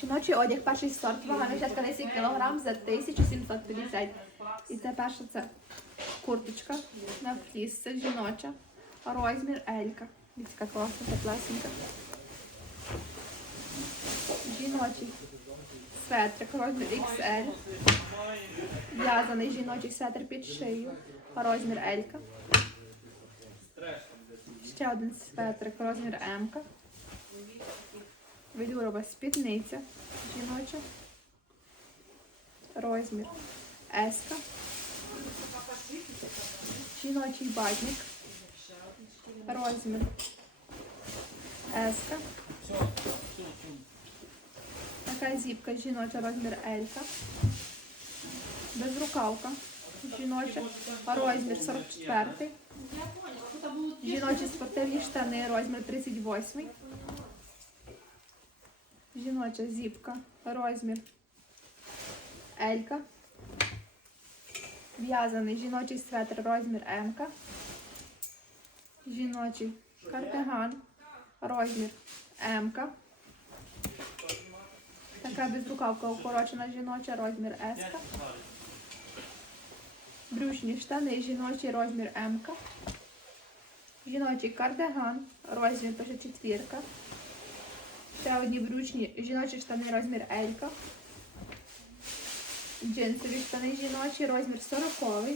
Жіночий одяг, перший сорт, вага мішечка 10 кг за 1750. І це перша це курточка на фліс, це жіноча, розмір Елька. Віцька класна, теплесенька. Жіночий светрик, розмір XL. В'язаний жіночий светр під шию, розмір Елька. Ще один светрик, розмір М. Велюрова спідниця жіноча. Розмір S. Жіночий батник. Розмір S. Така зіпка жіноча розмір L. Безрукавка жіноча. Розмір 44. Жіночі спортивні штани розмір 38. Жіноча зіпка, розмір Елька. В'язаний жіночий светр, розмір М. Жіночий кардиган, розмір М. Така безрукавка укорочена жіноча, розмір С. Брючні штани, жіночий розмір М. Жіночий кардиган, розмір пише четвірка. Ще одні брючні жіночі штани розмір Елька. Джинсові штани жіночі, розмір 40.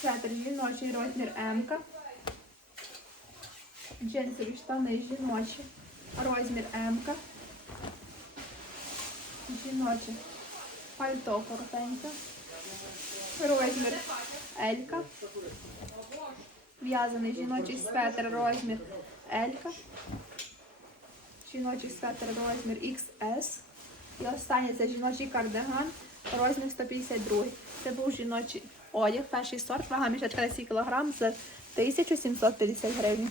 Светр жіночий розмір М. Джинсові штани жіночі, розмір М. Жіноче пальто коротеньке. Розмір Елька. В'язаний жіночий светр розмір Елька. Жіночий светр розмір XS. І останній це жіночий кардиган, розмір 152. Це був жіночий одяг, перший сорт, вага мішечка 10 кг за 1750 гривень.